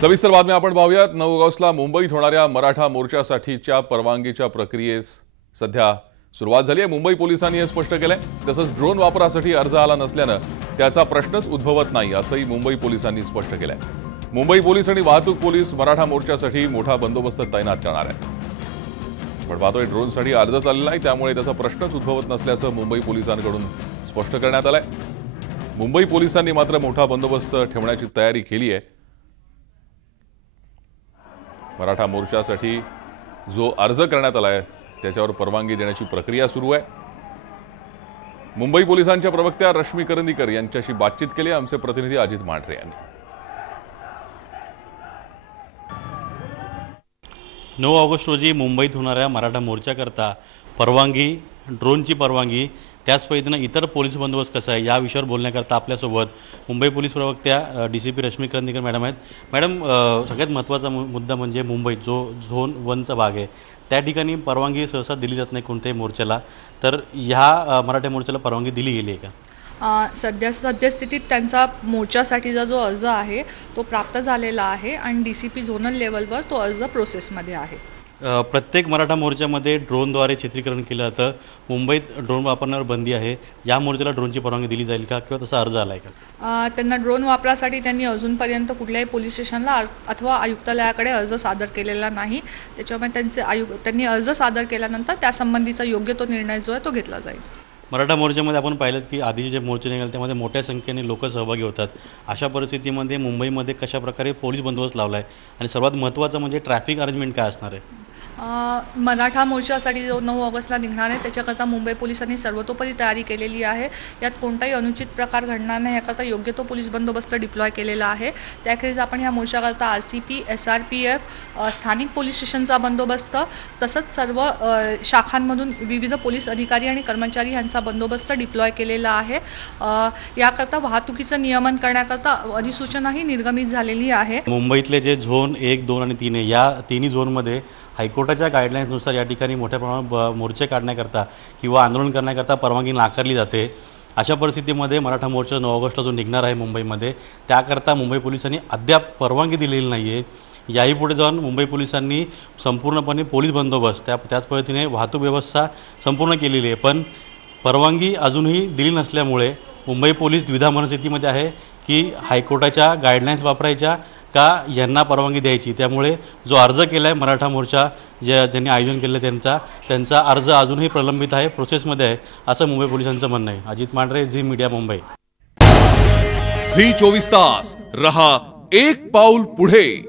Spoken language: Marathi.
सविस्तर बातम्या आपण पाहूयात। 9 ऑगस्टला मुंबईत होणाऱ्या मराठा मोर्चासाठीच्या परवानगीच्या प्रक्रियेस सध्या सुरुवात झाली आहे। मुंबई पोलिसांनी हे स्पष्ट केलंय। तसंच ड्रोन वापरासाठी अर्ज आला नसल्यानं त्याचा प्रश्नच उद्भवत नाही असंही मुंबई पोलिसांनी स्पष्ट केलंय। मुंबई पोलीस आणि वाहतूक पोलीस मराठा मोर्चासाठी मोठा बंदोबस्त तैनात करणार आहेत। पण पाहतोय ड्रोनसाठी अर्ज चाललेला आहे, त्यामुळे त्याचा प्रश्नच उद्भवत नसल्याचं मुंबई पोलिसांकडून स्पष्ट करण्यात आलंय। मुंबई पोलिसांनी मात्र मोठा बंदोबस्त ठेवण्याची तयारी केली आहे। मराठा मोर्चासाठी जो अर्ज करण्यात आला आहे त्याच्यावर परवानगी देण्याची प्रक्रिया सुरू आहे। मुंबई पोलिसांच्या प्रवक्त्या रश्मी करंदीकर यांच्याशी बातचीत केली आमचे प्रतिनिधी अजित मांढरे यांनी। 9 ऑगस्ट रोजी मुंबईत होणाऱ्या मराठा मोर्चाकरता परवानगी, ड्रोनची परवानगी, त्याच पद्धतीनं इतर पोलीस बंदोबस्त कसा आहे या विषयावर बोलण्याकरता आपल्यासोबत मुंबई पोलीस प्रवक्त्या डीसीपी रश्मी करंदीकर मॅडम आहेत। मॅडम, सगळ्यात महत्त्वाचा मुद्दा म्हणजे मुंबईत जो झोन 1चा भाग आहे त्या ठिकाणी परवानगी सहसा दिली जात नाही कोणत्याही मोर्चाला, तर ह्या मराठा मोर्चाला परवानगी दिली गेली आहे का? सद्यस्थितीत त्यांचा मोर्चासाठीचा जो अर्ज आहे तो प्राप्त झालेला आहे आणि डीसीपी झोनल लेवलवर तो अर्ज प्रोसेसमध्ये आहे। प्रत्येक मराठा मोर्चामध्ये ड्रोनद्वारे चित्रीकरण केलं जातं। मुंबईत ड्रोन वापरण्यावर बंदी आहे। या मोर्चाला ड्रोनची परवानगी दिली जाईल का किंवा तसा अर्ज आला आहे का? त्यांना ड्रोन वापरासाठी त्यांनी अजूनपर्यंत कुठल्याही पोलीस स्टेशनला अथवा आयुक्तालयाकडे अर्ज सादर केलेला नाही। त्याच्यामुळे त्यांनी अर्ज सादर केल्यानंतर त्यासंबंधीचा योग्य तो निर्णय जो आहे तो घेतला जाईल। मराठा मोर्चामध्ये आपण पाहिलं की आधीचे जे मोर्चे निघाले त्यामध्ये मोठ्या संख्येने लोक सहभागी होतात। अशा परिस्थितीमध्ये मुंबईमध्ये कशा प्रकारे पोलीस बंदोबस्त लावला आहे आणि सर्वात महत्त्वाचं म्हणजे ट्रॅफिक अरेंजमेंट काय असणार आहे? मराठा मोर्चासाठी जो 9 ऑगस्टला निघणार आहे त्याच्याकरता मुंबई पोलिसांनी सर्वतोपरी तयारी केलेली आहे। यात कोणताही अनुचित प्रकार घडणार नाही याकरता योग्य तो पोलीस बंदोबस्त डिप्लॉय केलेला आहे। त्याखेरीज आपण ह्या मोर्चाकरता RCP, SRPF, स्थानिक पोलीस स्टेशनचा बंदोबस्त तसंच सर्व शाखांमधून विविध पोलीस अधिकारी आणि कर्मचारी यांचा बंदोबस्त डिप्लॉय केलेला आहे। याकरता वाहतुकीचं नियमन करण्याकरता अधिसूचनाही निर्गमित झालेली आहे। मुंबईतले जे झोन 1, 2 आणि 3 आहे या तिन्ही झोनमध्ये हायकोर्टाच्या गाईडलाईन्सनुसार या ठिकाणी मोठ्या प्रमाणात मोर्चे काढण्याकरता किंवा आंदोलन करण्याकरता परवानगी नाकारली जाते। अशा परिस्थितीमध्ये मराठा मोर्चा 9 ऑगस्टला जो निघणार आहे मुंबईमध्ये त्याकरता मुंबई पोलिसांनी अद्याप परवानगी दिलेली नाही आहे। याही पुढे जाऊन मुंबई पोलिसांनी संपूर्णपणे पोलीस बंदोबस्त त्याच पद्धतीने वाहतूक व्यवस्था संपूर्ण केलेली आहे, पण परवानगी अजूनही दिली नसल्यामुळे मुंबई पोलीस द्विधा मनस्थितीमध्ये आहे की हायकोर्टाच्या गाईडलाईन्स वापरायच्या का यांना परवानगी द्यायची। त्यामुळे जो अर्ज केला आहे मराठा मोर्चा ज्यांनी आयोजन केलं त्यांचा अर्ज अजूनही प्रलंबित आहे, प्रोसेसमध्ये आहे असं मुंबई पोलिसांचं म्हणणं आहे। अजित मांढरे, झी मीडिया, मुंबई। झी 24 तास रहा एक पाऊल पुढे।